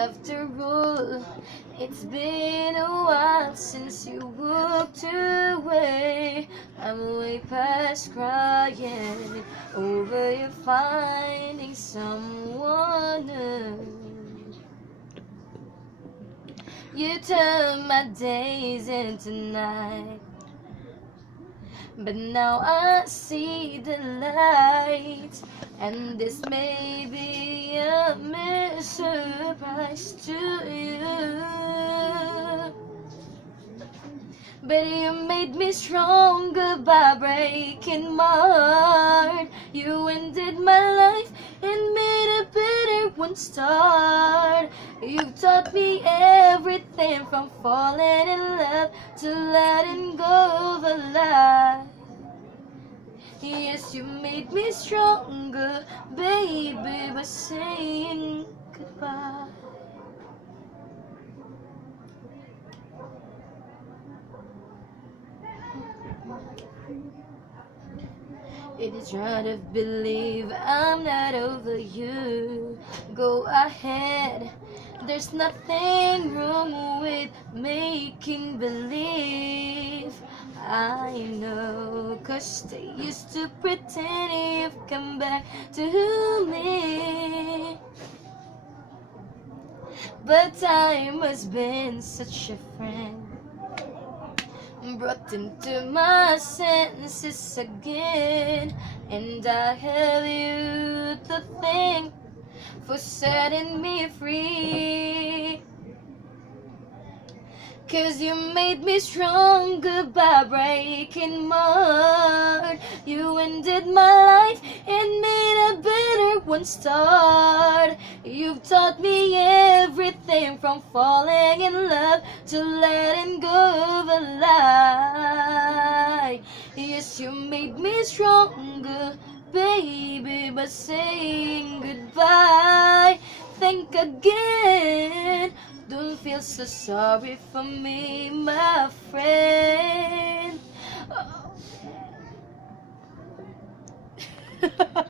After all, it's been a while since you walked away. I'm way past crying over you finding someone new. You turn my days into night, but now I see the light. And this may be a surprise to you, but you made me stronger by breaking my heart. You ended my life and made a better one start. You taught me everything from falling in love to letting go of a lie. Yes, you made me stronger, baby, by saying goodbye. It is hard to believe I'm not over you. Go ahead, there's nothing wrong with making believe. I know, 'cause they used to pretend you've come back to me. But time has been such a friend, brought into my senses again. And I have you to thank for setting me free, 'cause you made me stronger by breaking my heart. You ended my life and made a better one start. You've taught me everything from falling in love to letting go of a lie. Yes, you made me stronger, baby, by saying goodbye. Think again, don't feel so sorry for me, my friend. Oh.